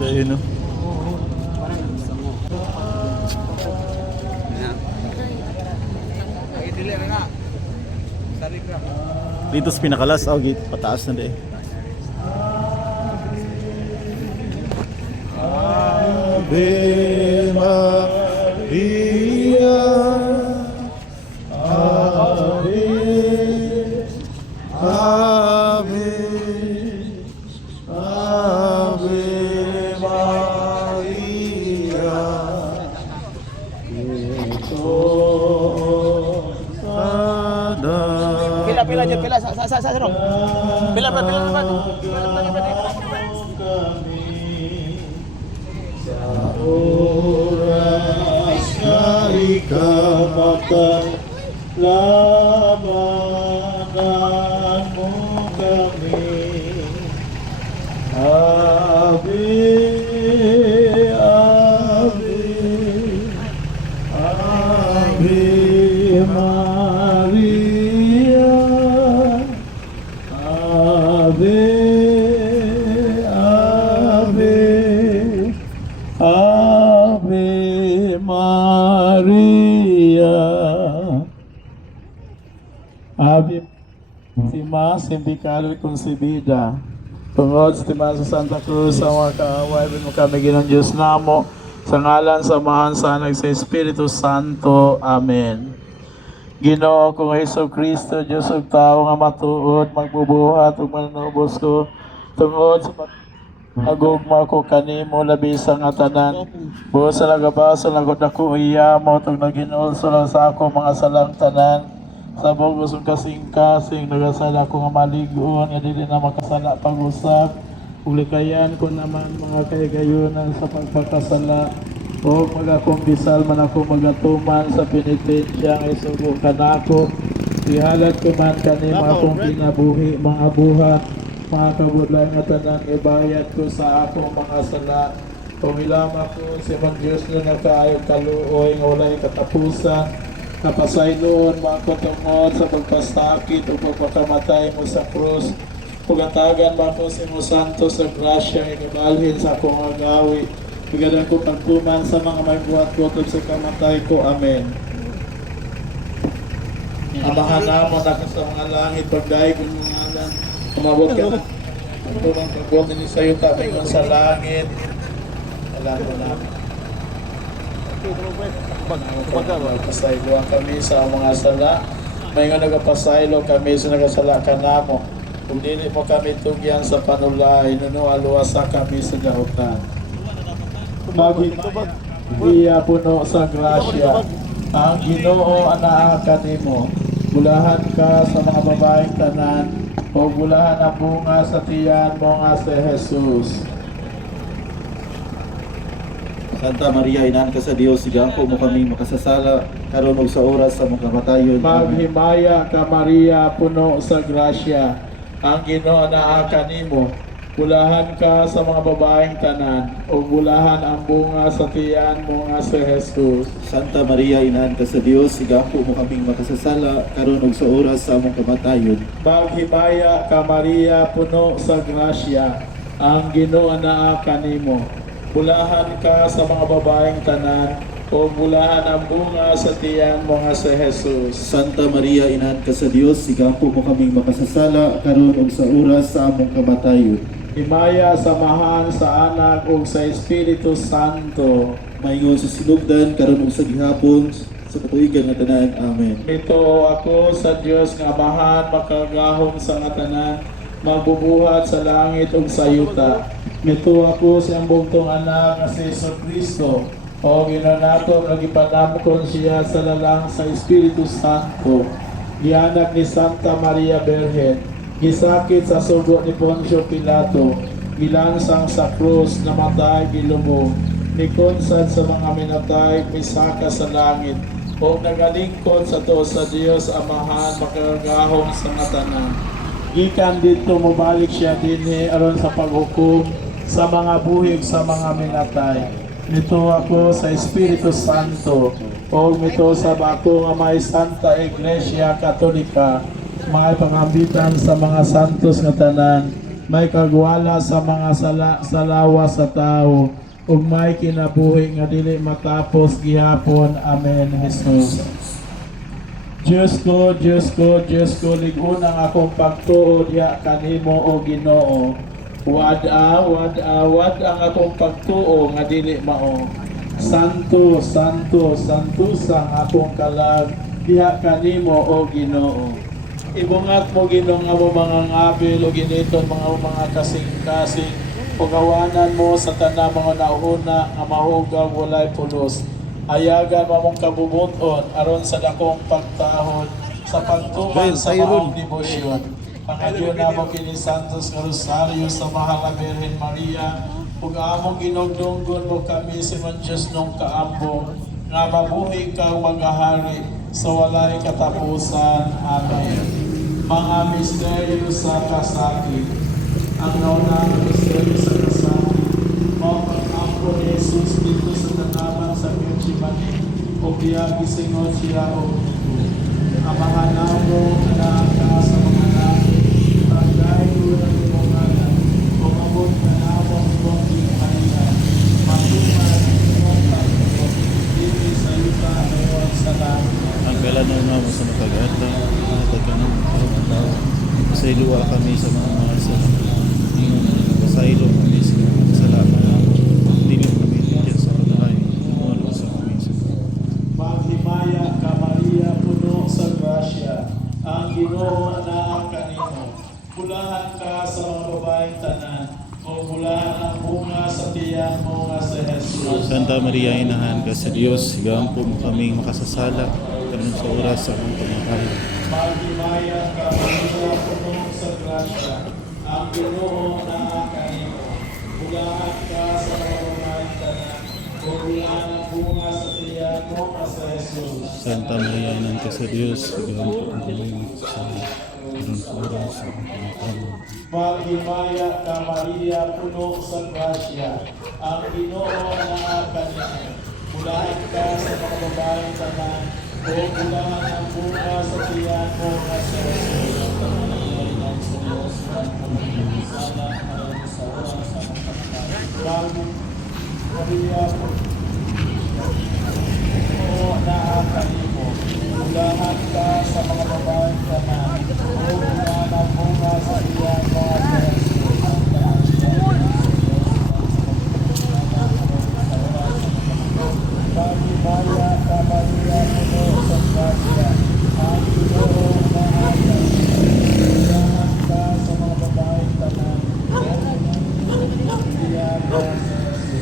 Ayun, no? Dito sa pinakalas, oh, gate, pataas na din. Ave Maria, Ave, Ave, Ave Maria. Ito sada. Pila dyan, pila sa sarong. Pila ba? Oras na ikaw maglabanan mo kami. Ave, Ave, Ave Maria, Ave, Ave, Ave Maria. Ave Tima, Simbicalo Concebida. Tungod sa Tima sa Santa Cruz, sa mga kaaway, mo kami ginang Diyos namo, sa ngalan, samahan, sanag sa Espiritu Santo. Amen. Ginoo kong Jesucristo, Diyos ug tao nga matuod, magbubuhat ug mananubos ko, tungod sa agugma ko kanimo labi sa nga tanan. Buos sa lagabasa lagot ako iya mo tug naginulso lang sa ako mga salang tanan. Sa bugos ug kasing-kasing nagasala ko nga maligon nga dili na makasala pag-usap. Ulikayan ko naman mga kahigayonan sa pagkakasala. O magakumbisal man ako magatuman sa penitensya nga isugo kanako. Ihalat ko man kanimo akong kinabuhi mga buhat. Mga kabudlay nga tanan ibayad ko sa akong mga sala. Kung ilama ko si Mang Diyos na nagkaayong kaluoy nga walay katapusan. Napasayloon mga tungod sa pagpastakit o pagpakamatay mo sa krus. Pagatagan ba ko si mo santo sa grasya ikabalhin sa akong agawi. Bigadan ko pagtuman sa mga may buhat ko sa kamatay ko. Amen. Amahan namon ako sa mga langit pagdaig ng mga alam. Umabot ka na. Ito ang pagbuhat ni sa iyo tabi sa langit. Alam mo namin. Pasaylo kami sa mga sala. May nga nagapasaylo kami sa nagasala ka namo. Kung dili mo kami tugyan sa panulay, nunualuasa kami sa dahutan. Maghimaya, iya puno sa grasya. Ang Ginoo anaakan nimo. Bulahan ka sa mga babaeng tanan, o bulahan ang bunga sa tiyan mo nga si Jesus. Santa Maria, inahan ka sa Dios, sigapo mo kami makasasala, karon og sa oras sa mga kamatayon. Maghimaya ka Maria, puno sa grasya. Ang Ginoo anaakan nimo. Bulahan ka sa mga babaeng tanan, o bulahan ang bunga sa tiyan mo nga si Jesus. Santa Maria, inahan ka sa Dios, sigapo mo kaming makasasala, karon og sa oras sa among kamatayon. Maghimaya ka Maria, puno sa grasya. Ang Ginoo anaakan nimo. Bulahan ka sa mga babaeng tanan, o bulahan ang bunga sa tiyan mo nga si Jesus. Santa Maria, inahan ka sa Dios, sigapo mo kaming makasasala, karon og sa oras sa among kamatayon. Himaya, samahan sa Anak ug sa Espiritu Santo. Maingon sa sinugdan, karon ug sa gihapon, sa katuigan nga tanan. Amen. Ito ako sa Dios nga Amahan, makagahom sa nga tanan, magbubuhat sa langit ug sa yuta. Ito ako sa bugtong anak nga si Jesucristo. O ginanato nagipanamkon siya sa lalang sa Espiritu Santo. Gianak ni Santa Maria Virgen. Gisakit sa sugo ni Poncio Pilato. Gilansang sa krus, namatay, gilubog. Nikonsad sa mga minatay, misaka sa langit. O nagalingkod sa to sa Dios Amahan, makagahom sa matanan. Gikan dito mobalik siya dinhi aron sa paghukom sa mga buhig sa mga minatay. Nito ako sa Espiritu Santo, o mito sa bako nga may Santa Iglesia Katolika, mga pangambitan sa mga santos nga tanan, may kagwala sa mga salawa sa tao, ug may kinabuhi nga dili matapos gihapon. Amen. Jesus. Diyos ko, Diyos ko, Diyos ko, ligon ang akong pagtuo diha kanimo o Ginoo. Wad ang akong pagtuo nga dili mao. Santo, santo, santo sang akong kalag diha kanimo o Ginoo. Ibungat mo Ginoo nga mo mga ngabil o giniton mga kasing-kasing pagawanan mo sa tanang mga nauna nga mahugaw walay pulos. Ayagan mo mong kabubuton aron sa dakong pagtahod sa pagtuman sa maong debosyon. Pangagyo na mo kini Santos nga Rosario sa Mahal na Birhen Maria, ug among ginugdunggon mo kami si man Diyos nung kaambong nga mabuhi ka magahari sa walay katapusan. Amen. Mga misteryo sa kasakit. Ang naunang misteryo sa kasakit, mao pag-ampo ni Jesus dito sa tanaman sa Gethsemane, ug diha gisingon siya og ito. Amahan mo na ka sa mga langit, pagdahil ko ng iyong ngalan, umabot ka na mo ang iyong matuman ang iyong pagkakas, hindi sa yuta ngayon sa langit. Ang galanaw na mo sa matagata, natagkanan ang tao. Pasayloa kami sa mga pasaylo kami sa mga kasalanan. Dili kami tigyan sa pagkahay. Umalo sa kami sa Maghimaya ka Maria, puno sa grasya, ang Ginoo naa kanimo. Bulahan ka sa mga babaeng tanan, o bulahan ang bunga sa tiyan mo nga si Jesus. Santa Maria, inahan ka sa Diyos, higampo mo kaming makasasala, karon sa oras sa among pamatayan. Maghimaya ka Maria, puno sa grasya, ang Ginoo naa kanimo. Bulahan ka sa mga babaeng tanan, o bulahan ang bunga sa tiyan mo nga si Jesus. Santa Maria, inahan ka sa Diyos, higampo mo kaming makasasala, karon sa oras sa among pamatayan. Maghimaya ka Maria, puno sa grasya, ang Ginoo naa kanimo. Bulahan ka sa mga babaeng tanan, o bulahan ang bunga sa tiyan mo nga si Jesus. Maria, puno naa kanimo. Bulahan ka sa mga babaeng tanan, o bulahan ang bunga sa tiyan mo nga si Jesus. Maghimaya ka Maria, puno sa grasya, ang Ginoo naa kanimo. Bulahan ka sa mga babaeng tanan, o bulahan ang tiyan mo nga si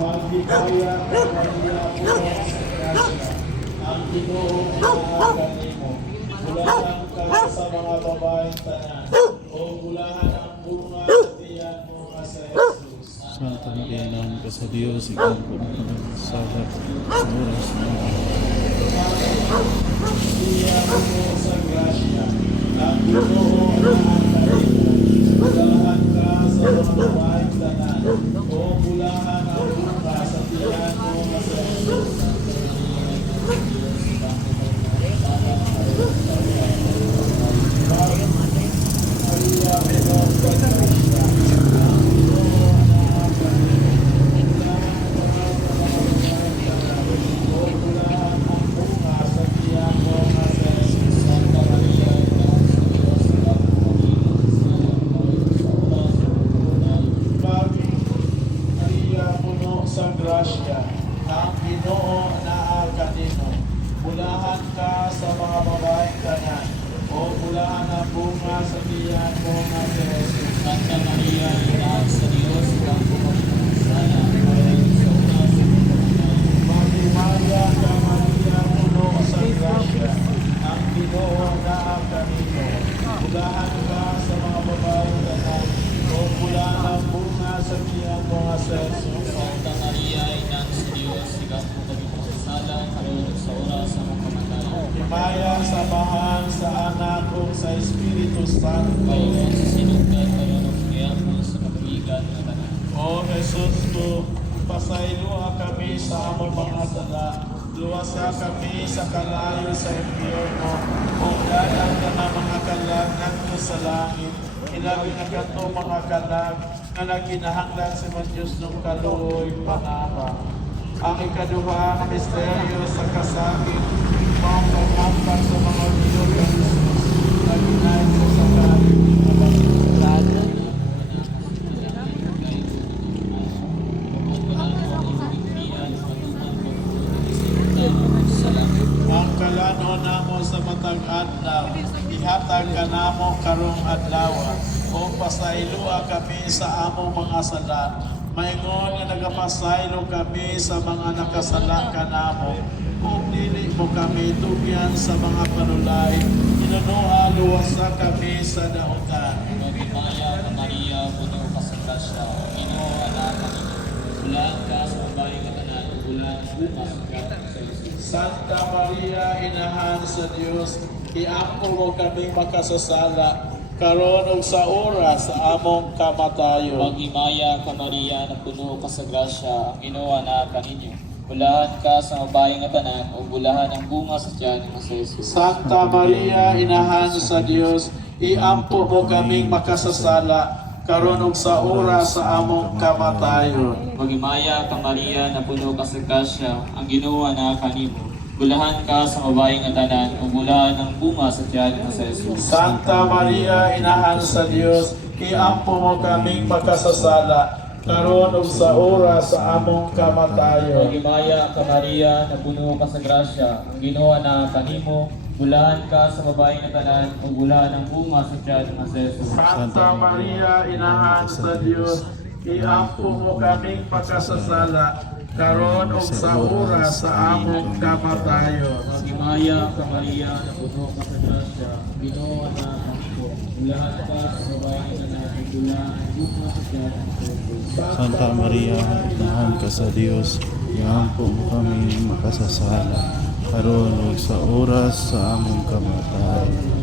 Maghimaya ka Maria, puno sa grasya, ang Ginoo naa kanimo. Bulahan ka sa mga babaeng tanan, o bulahan ang bunga sa tiyan mo nga si Jesus. Santa Maria, inahan ka sa Diyos, higampo mo kaming makasasala, sa oras sa among pamatayan. Maria, puno sa grasya, ang Ginoo naa kanimo. Bulahan ka sa mga babaeng tanan, o bulahan ang bunga sa tiyan mo nga si Jesus. Maria, puno sa grasya, ang Ginoo naa kanimo. Bulahan ka sa mga babaeng tanan, o bulahan ang bunga sa tiyan mo nga si Jesus. Santa Maria, Maria, puno sa grasya, ang Ginoo naa kanimo. Bulahan ka sa mga babaeng tanan, o bulahan ang bunga sa tiyan mo nga si Jesus. Santa Maria, inahan sa Diyos, ang pumagkakasala, Maghimaya ka Maria, puno sa grasya, ang Ginoo naa kanimo. Bulahan ka sa mga babaeng tanan, o bulahan ang bunga sa tiyan mo nga si Jesus. Santa Maria, Ina sa Diyos, higampo kami makasasala, karon sa oras sa among kamatayan. Himaya sa Mahal, sa Anak, ug sa Espiritu Santo. Mayroon sa sinugdan, karon ug gihapon sa kabuhigan nga tanan. O Jesus ko, pasayloa kami sa among mga sala, luwasa kami sa kalayo sa impyerno, o dalang ka na mga kalag ngadto sa langit, ilabi na kanto mga kalag, na nagkinahanglan sa mga Diyos ng kaluoy panama. Ang ikaduha ang misteryo sa kasakit, mong pag-ampak sa mga Diyos ng Jesus, naginayin sa sakit, ang kalano namo sa matag adlaw, ihatag ka namo karong adlaw, o pasailua kami sa among mga sala. Maingon nga nagapasaylo kami sa mga nakasala ka namo, ug dili mo kami tugyan sa mga panulay, inunuha luwasa kami sa daotan. Maghimaya ka Maria, puno ka sa grasya, Ginoo anak ka ninyo. Bulan ka sa babae nga tanan, bulan bukas ka sa Jesus. Santa Maria, Inahan sa Dios, iampo mo kami makasasala, karon ug sa oras sa among kamatayon. Maghimaya ka Maria, na puno ka sa grasya, ang Ginoo anak ka ninyo. Bulahan ka sa babae nga tanan, o bulahan ang bunga sa tiyan nga sa Jesus. Santa Maria, Inahan sa Dios, iampo mo kaming makasasala, karon ug sa oras sa among kamatayon. Maghimaya ka Maria, na puno ka sa grasya, ang Ginoo anak ka nimo. Bulahan ka sa babae nga tanan, o bulahan ang bunga sa tiyan nga sa Jesus. Santa Maria, Inahan sa Dios, iampo mo kaming makasasala, karon ug sa oras sa among kamatayon. Maghimaya ka Maria, na puno ka sa grasya, ang Ginoo anak ka nimo. Bulahan ka sa babae nga tanan, o bulahan ang bunga sa tiyan nga sa Jesus. Santa Maria, Inahan sa Dios, iampo mo kaming makasasala, karon ug sa oras sa among kamatayon. Maghimaya ka Maria, na puno ka sa grasya, ang Ginoo anak ka nimo. Bulahan ka sa babae nga tanan, o bulahan ang bunga sa tiyan nga sa Jesus. Santa Maria, inahan ka sa Diyos, iampo mo kami makasasala, karon ug sa oras sa among kamatayon.